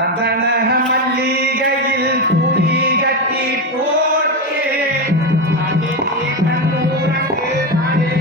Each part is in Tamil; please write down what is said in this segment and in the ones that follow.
சந்தன மல்லிகையில் துணி கட்டி போட்டே கண்ணூரங்கு நாடே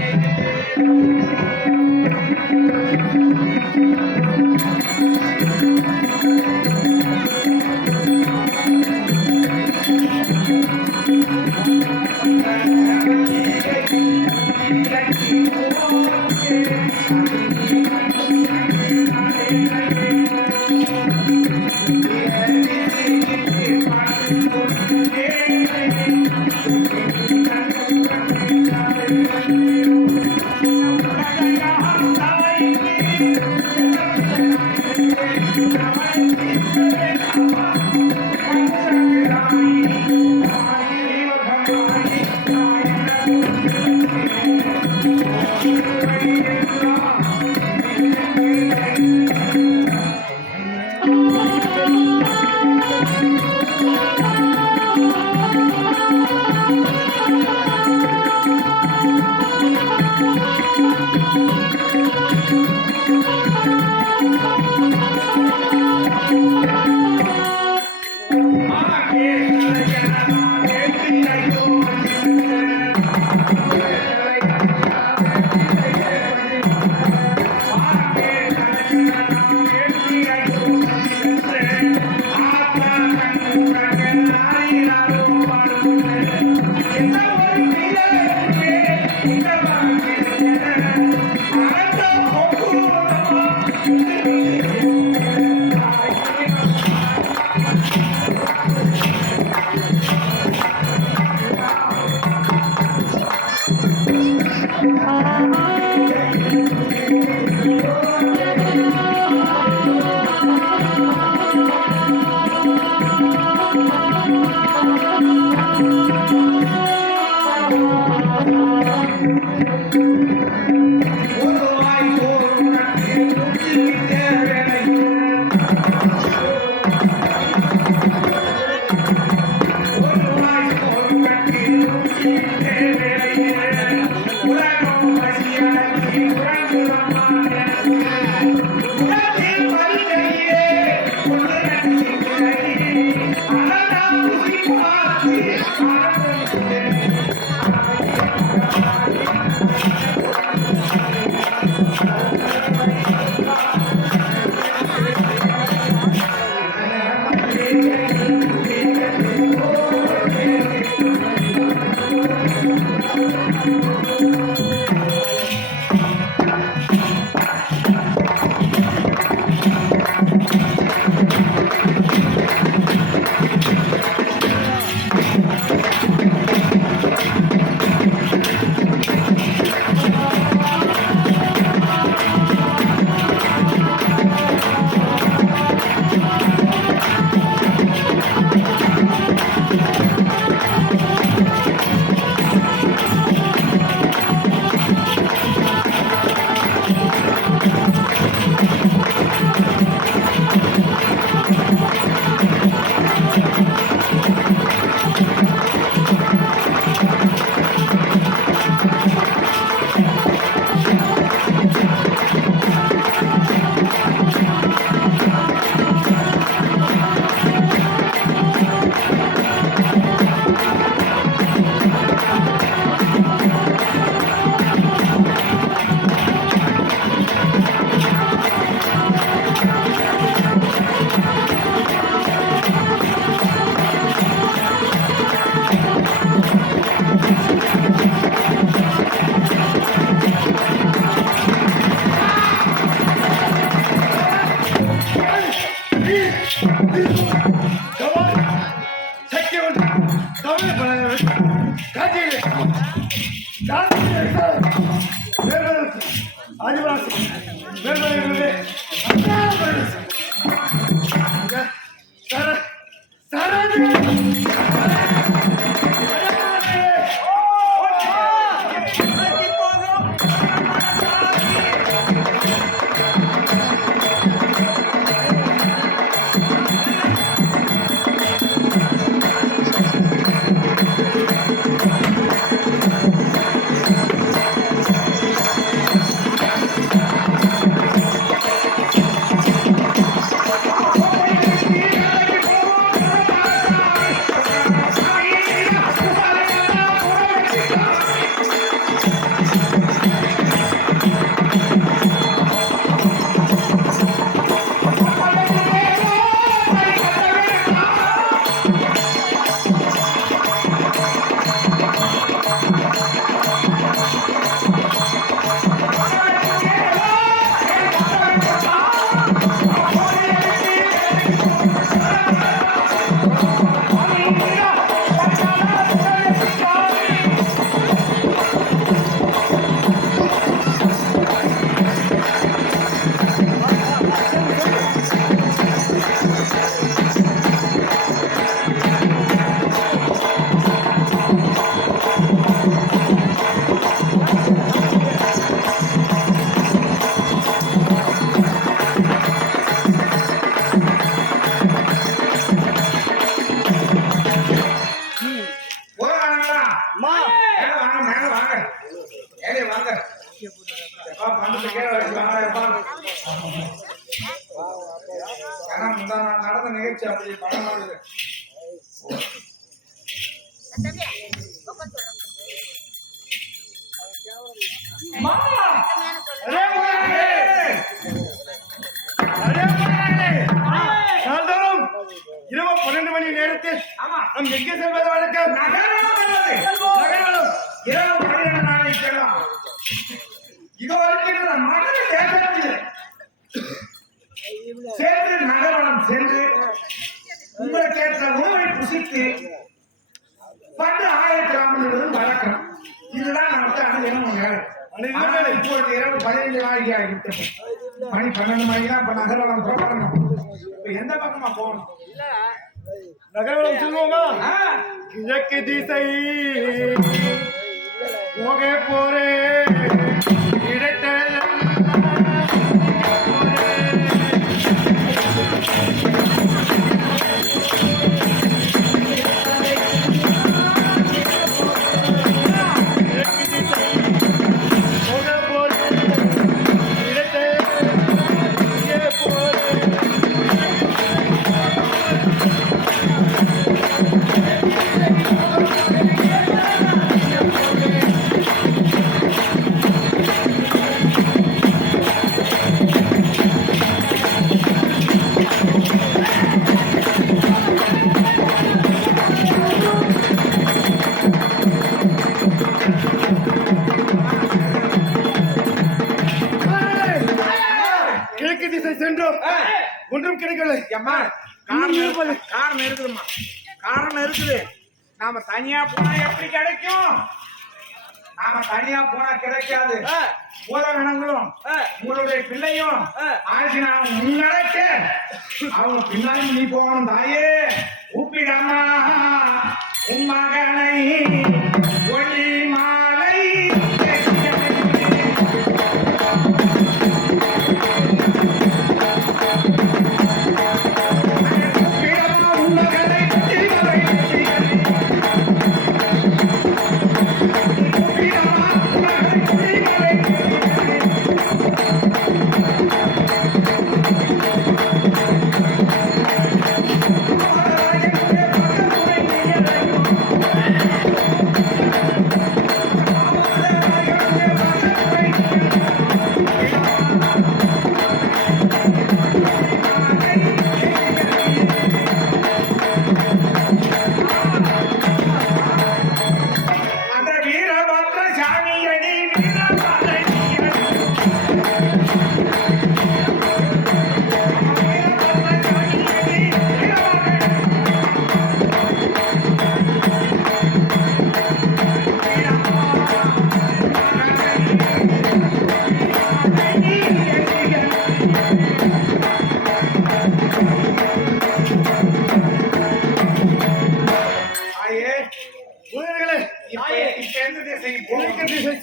நடந்த நிகழ்ச்சி அப்படி பணமாகுது. இரவு 12 மணி நேரத்தில் நம் எங்கே செல்வது வழக்கம்? நகரம் இரவு 12 நாளை செல்லலாம். இது வரைக்கும் மகனை கேட்கவில்லை. சென்று நகரம் சென்று உங்களுக்கு ஏற்ற உணவை புசித்து பண்டு ஆயிரத்தி வழக்கம். இதுதான் நமக்கு அனுதினம் வேலை. இப்பொழுது இரவு 15 நாளைக்கு ஆகிவிட்டது. மணி 12 மணிக்கு தான் இப்ப நகரம் புறப்படணும். இப்ப எந்த பக்கமா போகணும்? நகரம் சொல்லுவோமா? கிழக்கு திசை போக போறேன். ஒன்றும் கிடைக்கவில்லை. காரணம் இருக்குதுமா, காரணம் இருக்குது. நாம தனியா போனா எப்படி கிடைக்கும்? நாம தனியா போனா கிடைக்காது. மூலகணங்களும் உங்களுடைய பிள்ளையும் ஆட்சி நான் முன்னடக்க அவங்க பின்னாடி நீ போகணும். தாயே உப்பிடமா உன் மகனை ஒளி மாலை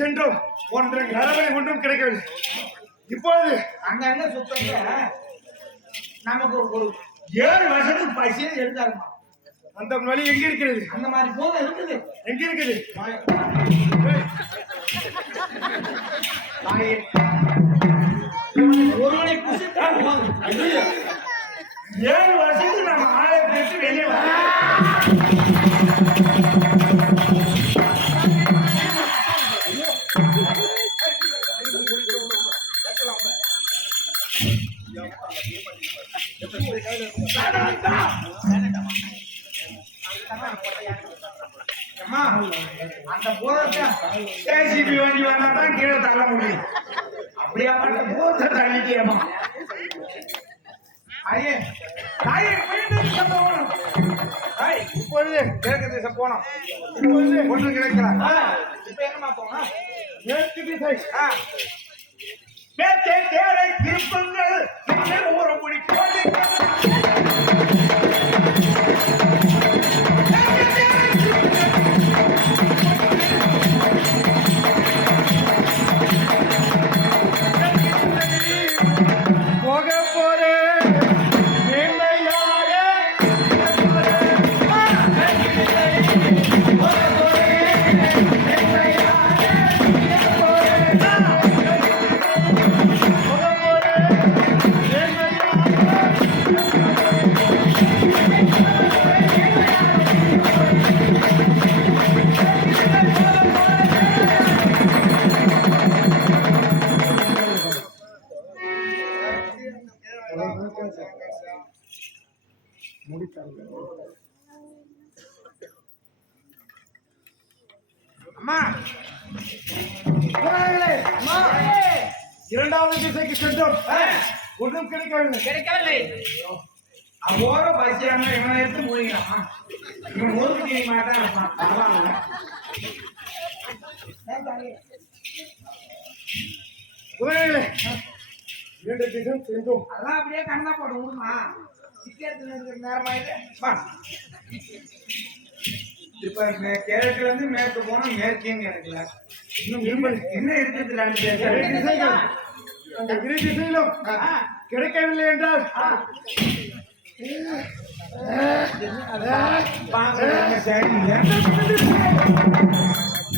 சென்றோம். ஒன்றும் கிடைக்கவில்லை. இப்பொழுது அங்க சுத்தம் நமக்கு ஒரு 7 வருஷத்துக்கு பைசே எடுத்தாருமா. அந்த வழி எங்க இருக்கிறது? அந்த மாதிரி போல இருக்குது. எங்க இருக்குது? ஒருவனை புசித்தா போதும். 7 வருஷத்துக்கு நம்ம ஆளை பேசி வெளியே வர அந்த போறத ஏசிபி வண்டி வந்தாதான் கீழே தள்ள முடியும். அப்படியா பண்ண போறத தள்ளிட்டியம்மா. ஐயே தாயே போகணும். இப்பொழுது கிழக்கு திசை போனோம். இப்பொழுது ஒன்று கிடைக்கலாம். இப்ப எங்கம்மா போகணும்? மேற்கு திசை. மேற்கே தேரை திருப்பங்கள் ஊற முடி போட்டு போக அம்மா போறாங்களே அம்மா இரண்டாவது திசைக்கு சென்றோம் ஒன்றும் கிடைக்கவில்லை அவோர பசியாம இவனை எடுத்து போயிடலாம் இவன் ஒதுக்கி நீ மாட்டான் இருப்பான் பரவாயில்ல போறாங்களே இரண்டு திசை சென்றோம் அதெல்லாம் அப்படியே கண்ணா போட்டு விடுமா சிக்கத்துல இருக்கிற நேரமாயிட்டு இப்ப கிழக்குல இருந்து மேற்கு போனா மேற்கேன்னு கிடைக்கல இன்னும் என்ன இருக்குது ரெண்டு திசைகள் அந்த இரு திசையிலும் கிடைக்கவில்லை என்றால்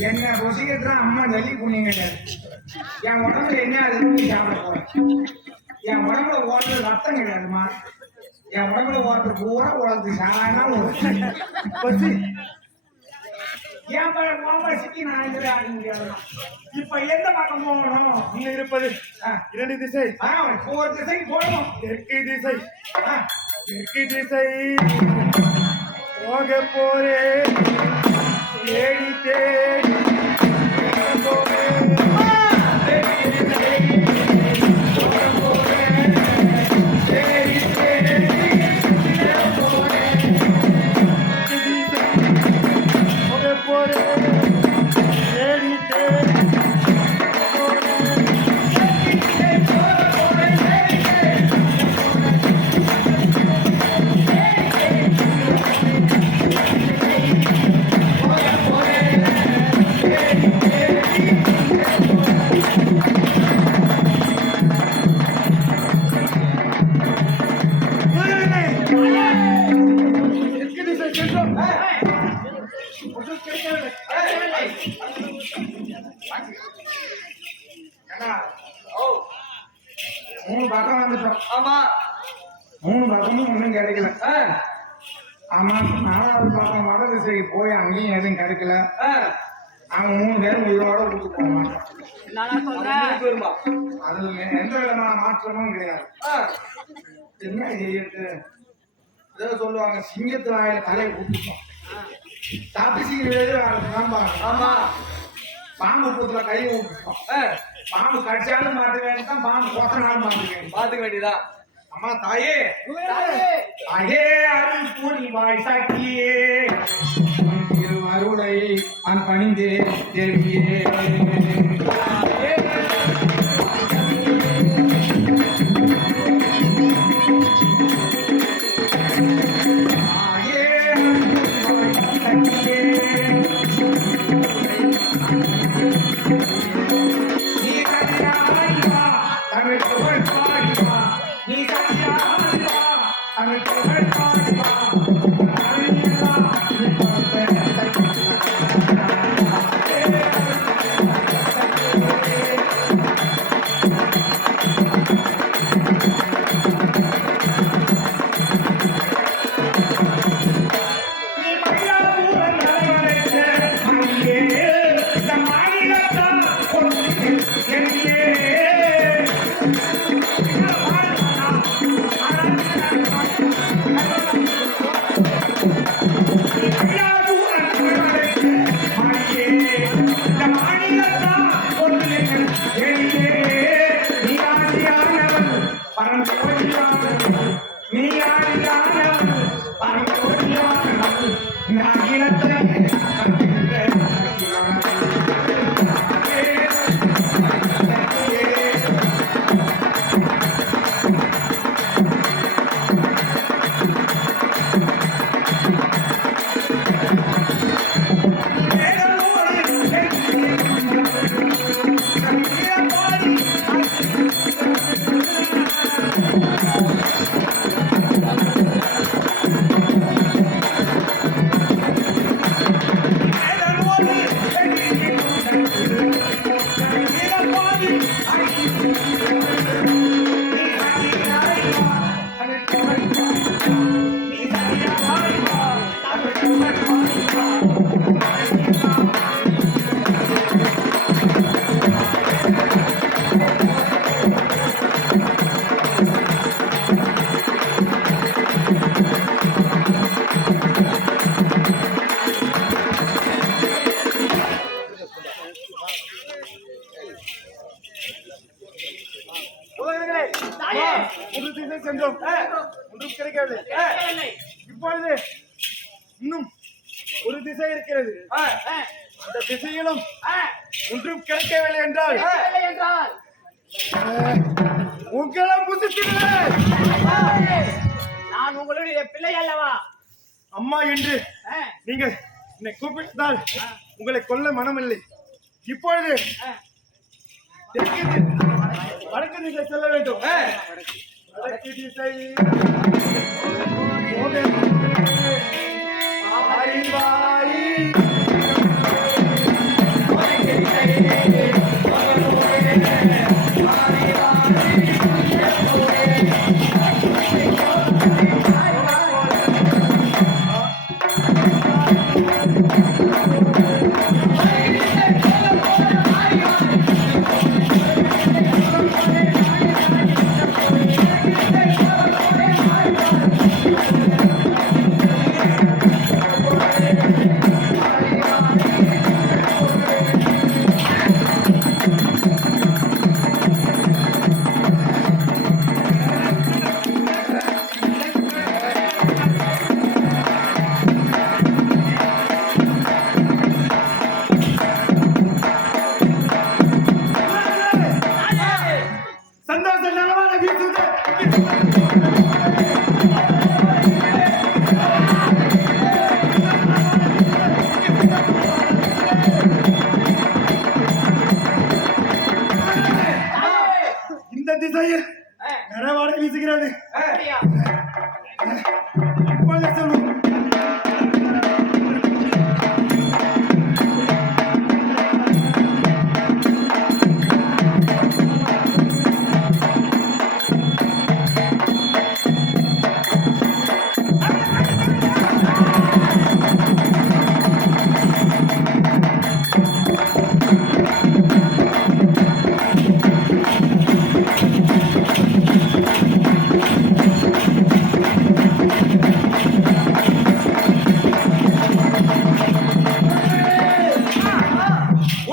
என்ன ருசிக்கத்தான் அம்மா நெல்லி புண்ணியம் கிடையாது என் உடம்புல என்ன அது சாப்பிட போறேன் என் உடம்புல ஓடுறது ரத்தம் கிடையாதுமா என் உடம்புல ஓடுறது பூரா உடம்பு சாணா பசி என் பசிக்கு நான் இதுல ஆட முடியாது இப்ப எந்த பக்கம் போகணும் இங்க இருப்பது இரண்டு திசை ஒரு திசைக்கு போகணும் தெற்கு திசை தெற்கு திசை போக போரே தேடி தேடி போறேன் மூணு பக்கம் வந்துட்டோம் ஆமா மூணு பக்கமும் ஒன்றும் கிடைக்கல ஆமா நாலாவது பக்கம் வட திசைக்கு போய் அங்கேயும் எதுவும் கிடைக்கல அவன் 3 பேரும் உயிரோட விட்டு போவான் அதுல எந்த விதமான மாற்றமும் கிடையாது என்ன செய்யறது ஏதோ சொல்லுவாங்க சிங்கத்து வாயில தலையை கொடுத்துட்டோம் தப்பிச்சுதான் ஆமா பாம்பு கூத்துல கையை விட்டுட்டோம் பாம்பு கடிச்சாலும் மாட்ட வேண்டியதான் பாம்பு கொத்தனாலும் மாட்ட வேண்டியது பாத்துக்க வேண்டியதான் அம்மா தாயே தாயே அருள் பூர்ணிமாய் சாக்கியே அருளை நான் பணிந்தே தேவியே இப்பொழுது இன்னும் ஒரு திசை இருக்கிறது. அந்த திசையிலும் ஒன்றும் கிடைக்கவில்லை என்றால் உங்களை புசித்திடுவேன். நான் உங்களுடைய பிள்ளை அல்லவா? அம்மா என்று நீங்கள் என்னை கூப்பிட்டால் உங்களை கொல்ல மனமில்லை. இப்பொழுது வடக்கு திசை செல்ல வேண்டும். வடக்கு திசை வாரி வாரி சந்தோஷ நலமான வீசுது. இந்த திசையில் நரவாடை வீசுகிறது. இப்பொழுது சொல்லுவோம்.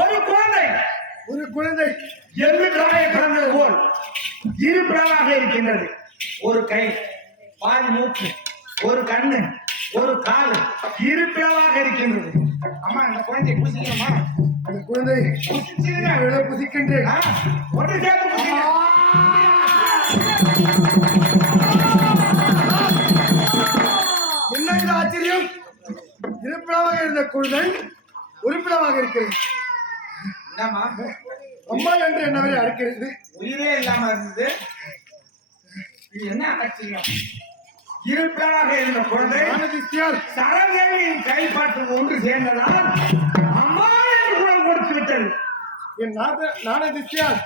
ஒரு குழந்தை ஒரு குழந்தை எள்ளு காயை பிறந்தது போல் இருப்பிடமாக இருக்கின்றது. ஒரு கை, பாதி மூக்கு, ஒரு கண்ணு, ஒரு கால் இருப்பிடமாக இருக்கின்றது. அம்மா இந்த குழந்தையை பூசிக்கணுமா? அந்த குழந்தை புசிக்கின்றேன். ஒன்று சேர்த்து பூசிக்க. என்ன இது ஆச்சரியம்? இருப்பிடமாக இருந்த குழந்தை உறுப்பிடமாக இருக்கிறது. என்னம்மா அம்மா என்று என்னவரை அழைக்கிறது? உயிரே இல்லாம இருந்தது. இது என்ன ஆச்சரியம்? இருப்பிடமாக இருந்த குழந்தை ஆனதிஸ்தியால் சரதேவியின் கைப்பாட்டு ஒன்று சேர்ந்ததால் அம்மா என்று குரல் கொடுத்து விட்டது. என் நானதிஸ்தியால்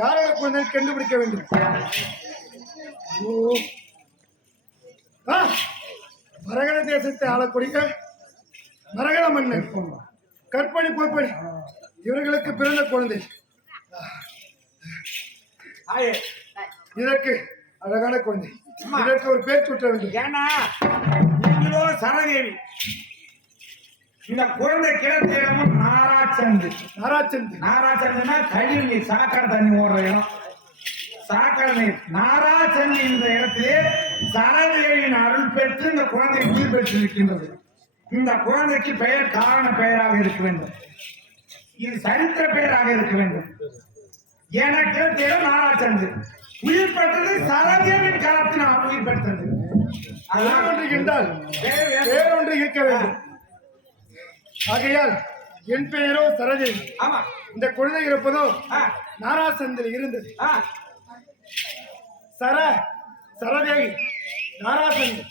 யாரை குழந்தை கண்டுபிடிக்க வேண்டும். மரகத தேசத்தை ஆளக்கூடிய மரகத மன்னன் கற்பனை போய்படி இவர்களுக்கு பிறந்த குழந்தை. இதற்கு அழகான குழந்தை. இதற்கு ஒரு பேர் சுட்ட வேண்டும். ஏன்னா நீங்களோ சரதேவி. இந்த குழந்தை கிழத்திடமும் நாராச்சந்து. நாராச்சந்துனா கழிவு நீர், சாக்கடை தண்ணி ஓடுற இடம், சாக்கடை நீர். நாராச்சந்து இந்த இடத்திலே சரதேவியின் அருள் பெற்று இந்த குழந்தை உயிர் பெற்று இருக்கின்றது. இந்த குழந்தைக்கு பெயர் காரண பெயராக இருக்க வேண்டும். இது சரித்திர பெயராக இருக்க வேண்டும். எனக்கு தெரியும் நாராச்சந்து உயிர் பெற்றது சரதேவின் காலத்தில் நான் உயிர் பெற்றது. அதெல்லாம் ஒன்று என்றால் வேறொன்று இருக்க வேண்டும். ஆகையால் என் பெயரோ சரதேவி. ஆமா, இந்த குழந்தை இருப்பதோ நாராசந்தில் இருந்தது. சரதேவி நாராசந்த்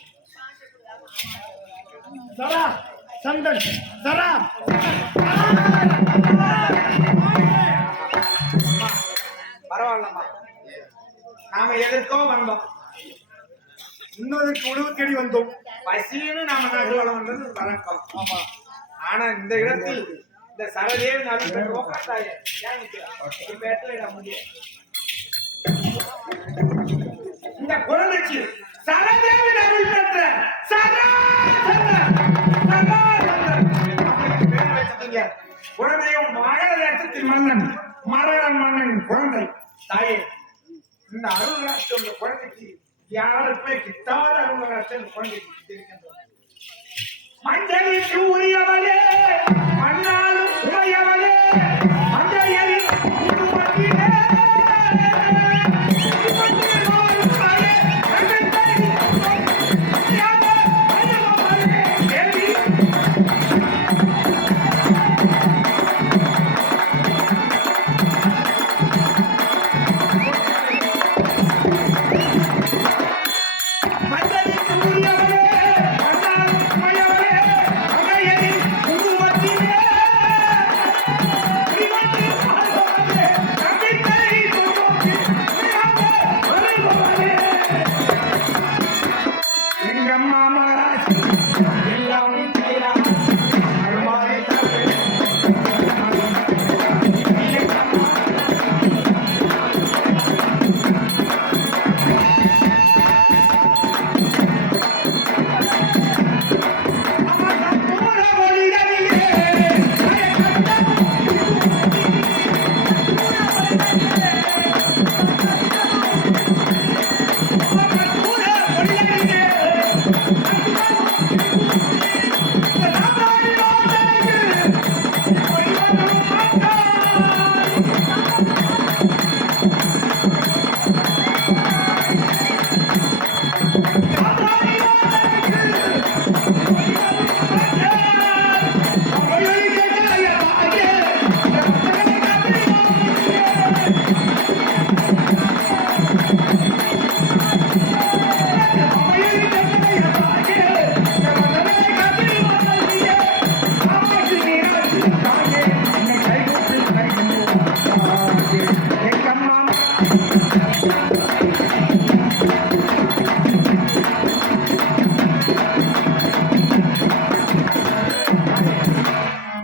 சரா சந்தன் சரா. பரவாயில்லம்மா, நாம எதற்கோ வந்தோம். இன்னொருக்கு உணவு தேடி வந்தோம். பசின்னு நாம நகர்வலம் வந்தது வழக்கம். ஆமா, ஆனா இந்த இடத்தில் இந்த சரதேவி நடுவில் உட்காந்தாயே இப்ப இடத்துல முடியும். இந்த குழந்தைக்கு சரதேவி அருள் பெற்ற குழந்தையும் மகர தேசத்தின் மன்னன் மரகன் மன்னனின் குழந்தை. தாயே, இந்த அருள் குழந்தைக்கு யாருக்குமே கிட்டாத அருள் மஞ்சளிக்கு உரியவளே மண்ணாலும் உமையவளே மஞ்சளில் குடும்பத்திலே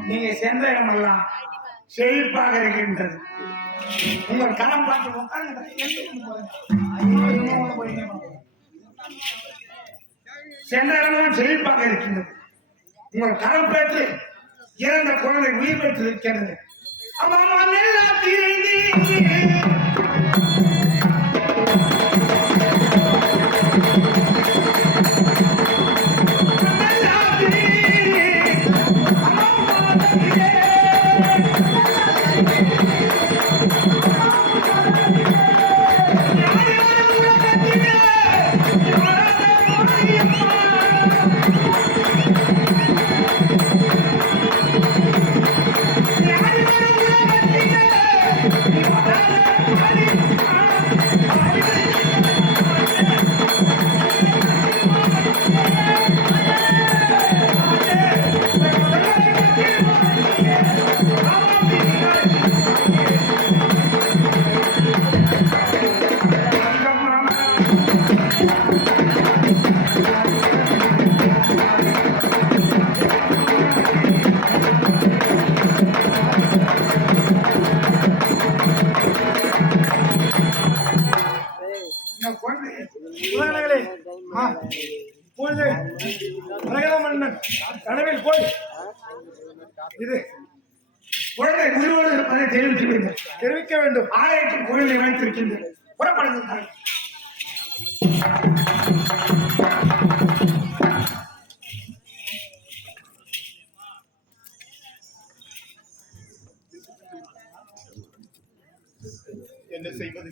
நீங்க சென்ற இடமெல்லாம் செழிப்பாக இருக்கின்றது. உங்கள் கரம் பார்த்து உட்கார்ந்து சென்ற இடமெல்லாம் செழிப்பாக இருக்கின்றது. உங்கள் கரம் பெற்று இறந்த குழந்தை உயிர் பெற்று இருக்கிறது. அம்மா நெல்லா தீரண்டி கனவில் போய் இது குழந்தை உயிரோடு இருப்பதை தெரிவிக்க வேண்டும். ஆலயத்தில் கோயிலை வைத்திருக்கின்றது. புறப்படுங்கள். என்ன செய்வது?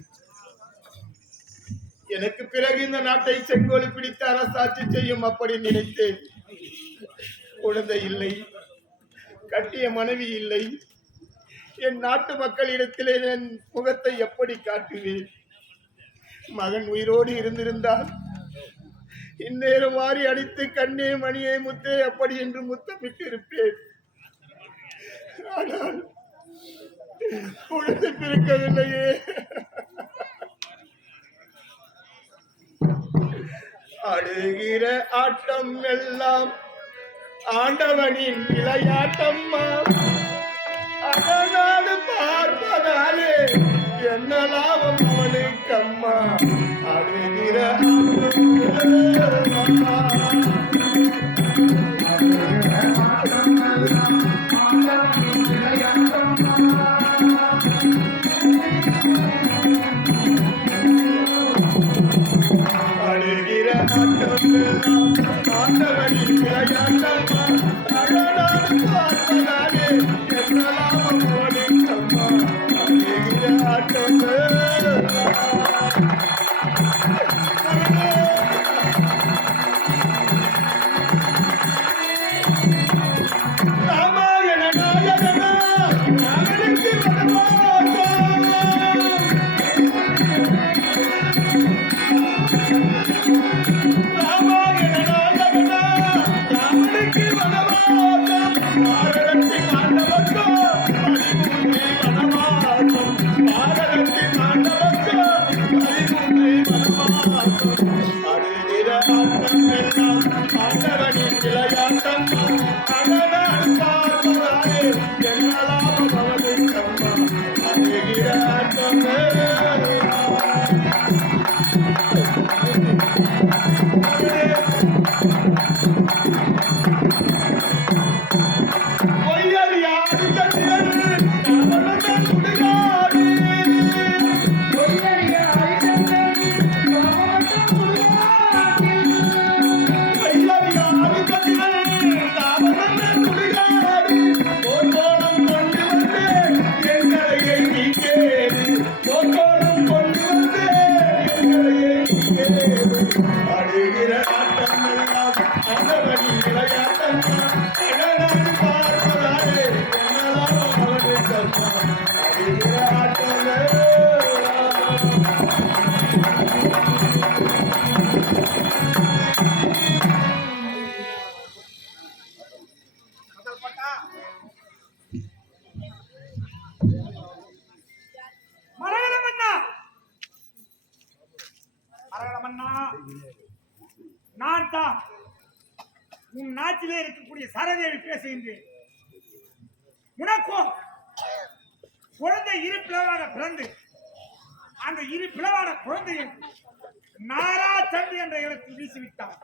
எனக்கு பிறகு இந்த நாட்டை செங்கோல் பிடித்து அரசாட்சி செய்யும் அப்படி நினைத்தேன். குழந்தை இல்லை, கட்டிய மனைவி இல்லை. என் நாட்டு மக்களிடத்திலே என் முகத்தை எப்படி காட்டுவேன்? மகன் உயிரோடு இருந்திருந்தால் இந்நேரம் வாரி அடித்து கண்ணே மணியே முத்தே அப்படி என்று முத்தமிட்டு இருப்பேன். ஆனால் குழந்தை பிறக்கவில்லையே. அடுகிற ஆட்டம் எல்லாம் ஆண்டவனின் விளையாட்டம்மா. அதனாடு பார்ப்பதாலே என்ன லாபம் அவனுக்கம்மா. அடுகிற அழுகிற ஆட்டம் ஆண்டவனின் விளையாட்டம்மா அழகான பார்ப்பதாலே என்னலாம் போனேங்கம்மா ஆட்டமே ராமாயண நாயகனா ராமனுக்கு வனவாசம் ராமாயண நாயகனா ராமனுக்கு வனவாசம் பாரதத்தின் ஆண்டவர்க்கோ 13 வனவாசம் பாரதத்தின் ஆண்டவர்க்கோ 13 வனவாசம் அழுகிற ஆட்டம் எல்லாம் ஆண்டவனின் விளையாட்டம்மா அழகான பார்ப்பதாலே என்னலாம் அவனுக்கம்மா அழுகிற ஆட்டமே பொய்யறியாது சந்திரன் ராவணன் சுடுகாடு பொய்யறியாது சந்திரன் ராவணன் சுடுகாடு போர்க்கோலம் கொண்டு வந்து என் கரையை நீக்கேது போர்க்கோலம் கொண்டு வந்து என் கரையை நீக்கேது அழுகிற ஆட்டம் எல்லாம் ஆண்டவனி விளையாட்டம்மா அழகான பார்ப்பதாலே என்னலாம் அவனுக்கம்மா அழுகிற ஆட்டமே மரகதமன்னா மரகதமன்னா நான் தான் உன் நாட்டிலே இருக்கக்கூடிய சரதேவி பேசுகின்றேன். உனக்கும் குழந்தை இரு பிளவாக பிறந்து அந்த இரு பிளவான குழந்தையை நாரா தம்பி என்ற இடத்தில் வீசிவிட்டான்.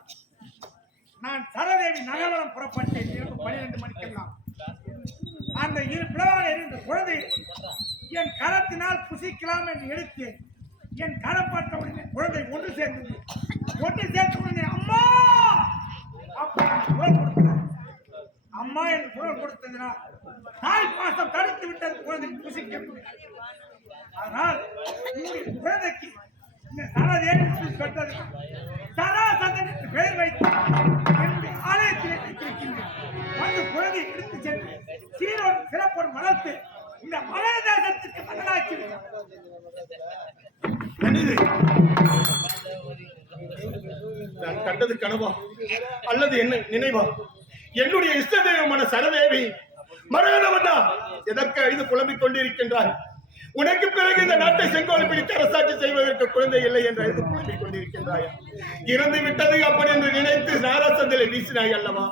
நான் சரதேவி நகவரம் புறப்பட்டேன். இரவு 12 மணிக்கெல்லாம் அந்த இரு பிளவாக இருந்த குழந்தை என் கரத்தினால் புசிக்கலாம் என்று எடுத்தேன். என் கரப்பட்ட உடனே குழந்தை ஒன்று சேர்ந்தது. ஒன்று சேர்த்த உடனே அம்மா அப்பா குரல் கொடுத்தார். அம்மா என்று குரல் கொடுத்ததினால் தாய் பாசம் தடுத்து விட்டது. குழந்தை புசிக்க முடியாது. அதனால் உங்களுடைய குழந்தைக்கு இந்த சரதேவி பெற்றது சராசந்தன் என்று பெயர் வைத்து என்னுடைய ஆலயத்தில் வைத்திருக்கின்றேன். வந்து குழந்தையை எடுத்து சென்று சீரோடு சிறப்போடு வளர்த்து இந்த மகர தேசத்துக்கு மகனாக்கி நான் கண்டது கனவா அல்லது என்ன நினைவா? என்னுடைய இஷ்ட தெய்வமான சரதேவி மரகதமன்னா எதற்கு அழுது புலம்பிக் கொண்டிருக்கின்றாய்? உனக்கு பிறகு இந்த நாட்டை செங்கோல் பிடித்து அரசாட்சி செய்வதற்கு குழந்தை இல்லை என்று அழுது புலம்பிக் கொண்டிருக்கின்றாய். இறந்து விட்டது அப்படி என்று நினைத்து நாராசந்திலே வீசினாய் அல்லவா?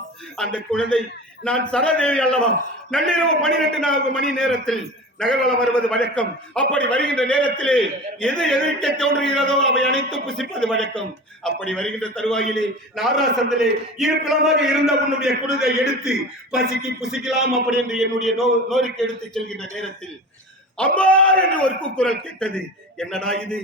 அந்த குழந்தை நான் சரதேவி அல்லவா? நள்ளிரவு 12 மணி நேரத்தில் நகர்வலம் வருவது வழக்கம். அப்படி வருகின்ற நேரத்திலே எது எதிர்க்க தோன்றுகிறதோ அவை அனைத்தும் புசிப்பது வழக்கம். அப்படி வருகின்ற தருவாயிலே நாராசந்திலே இரு பிளவாக இருந்த உன்னுடைய குழந்தை எடுத்து பசிக்கு புசிக்கலாம் அப்படி என்று என்னுடைய நோருக்கு எடுத்து செல்கின்ற நேரத்தில் அம்மா என்று ஒரு கூக்குரல் கேட்டது. என்னடா இது?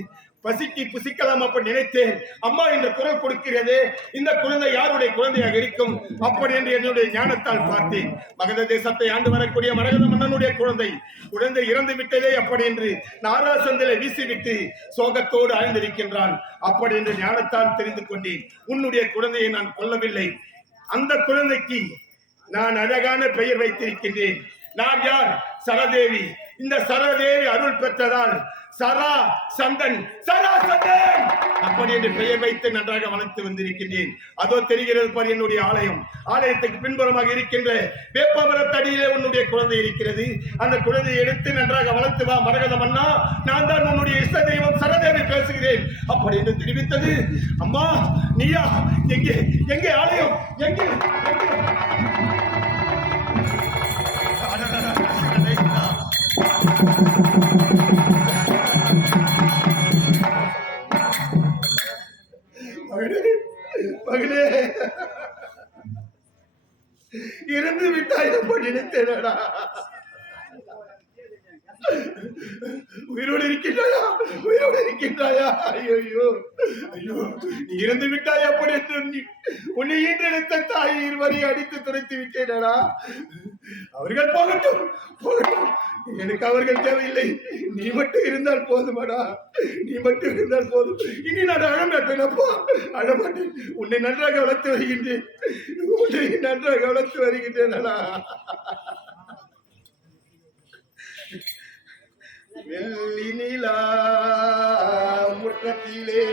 பசிக்கு புசிக்கலாம் அப்படி நினைத்தேன். அம்மா என்ற குரல் கொடுக்கிறதே, இந்த குழந்தை யாருடைய குழந்தையாக இருக்கும் அப்படி என்று என்னுடைய ஞானத்தால் பார்த்தேன். மகத தேசத்தை ஆண்டு வரக்கூடிய மரகத மன்னனுடைய குழந்தை இறந்து விட்டதே அப்படி என்று நாராசந்திலே வீசிவிட்டு சோகத்தோடு ஆழ்ந்திருக்கின்றான். அப்படி என்று ஞானத்தால் தெரிந்து கொண்டேன். உன்னுடைய குழந்தையை நான் கொல்லவில்லை. அந்த குழந்தைக்கு நான் அழகான பெயர் வைத்திருக்கின்றேன். நான் யார்? சரதேவி. இந்த சரதேவி அருள் பெற்றதால் சரா சந்தன் அப்படி என்று பெயர் வைத்து நன்றாக வளர்த்து வந்திருக்கின்றேன். அதோ தெரிகிறது பார் என்னுடைய ஆலயம். ஆலயத்துக்கு பின்புறமாக இருக்கின்ற வேப்பமரத்தடியிலே உன்னுடைய குழந்தை இருக்கிறது. அந்த குழந்தையை எடுத்து நன்றாக வளர்த்து வா மரகதமன்னா, நான் தான் உன்னுடைய இஷ்ட தெய்வம் சரதேவி பேசுகிறேன் அப்படி என்று தெரிவித்தது. அம்மா நீயா? எங்கே எங்கே ஆலயம்? எங்கே மகனே, இறந்து விட்டாய் அப்படி நினைத்தேனடா. உயிரோடு இருக்கின்றாயா? உயிரோடு இருக்கின்றாயா? ஐயோ ஐயோ, நீ இறந்து விட்டாய் அப்படி என்று உன்னை ஈன்றெடுத்த தாய் இருவரை அடித்து துரைத்து விட்டேனடா. அவர்கள் போகட்டும் போகட்டும், எனக்கு அவர்கள் தேவையில்லை. நீ மட்டும் இருந்தால் போதுமாடா, நீ மட்டும் இருந்தால் போதும். இனி நான் அழமாட்டேனப்பா, அழமாட்டேன். உன்னை நன்றாக வளர்த்து வருகின்றேன், உன்னை நன்றாக வளர்த்து வருகின்றேனடா. வெள்ளி நிலா முற்றத்திலே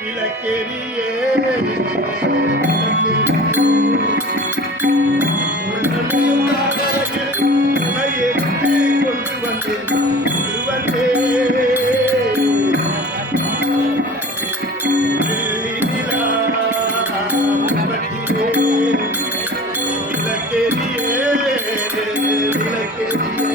விளக்கெரியே கொண்டு வந்தேன் வெள்ளி நிலா முற்றத்திலே விளக்கெரியே விளக்கெரியே.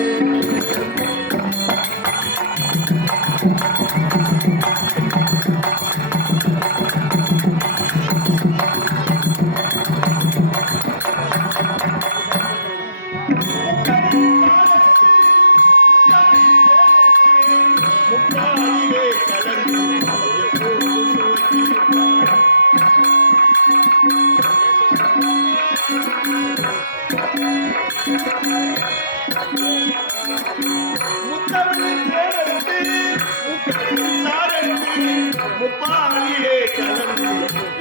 முக்காலிலே கலந்து எப்போதும் சுவைத்திருப்பார். முத்தமிழில் தேனெடுத்து முக்கனில் சாரெடுத்து முப்பாலிலே கலந்து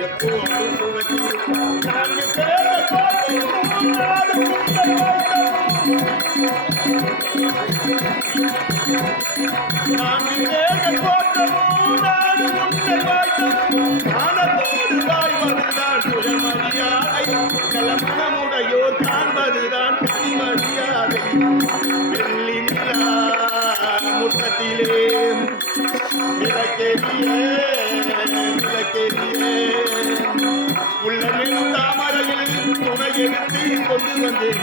எப்போதும் சுவைத்திருப்பார். நான்கு பேர்கள் போற்றும் நாடு உங்கள் வாழ்த்தவும். நான்கு பேர்கள் போற்றவும் நாடு உன்னை வாழ்த்தவும். ஞானத்தோடு வாழ்வதுதான் சுயமரியாதை, கலமனமுடையோர் காண்பதுதான் மரியாதை. வெள்ளி நிலா முற்றத்திலே விளக்கெரியே விளக்கெரியே. உள்ளமெனும் தாமரையில் துணை எடுத்து கொண்டு வந்தேன்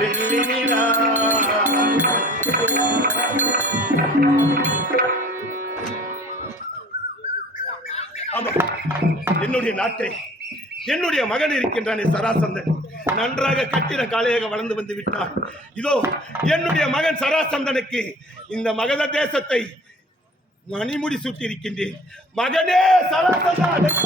வெள்ளி நிலா. ஆமா, என்னுடைய நாட்டை என்னுடைய மகன் இருக்கின்றானே சராசந்தன், நன்றாக கட்டிட காலையாக வளர்ந்து வந்து விட்டான். இதோ என்னுடைய மகன் சராசந்தனுக்கு இந்த மகத தேசத்தை மணிமுடி சூட்டி இருக்கின்றேன். மகனே சராசந்தன்.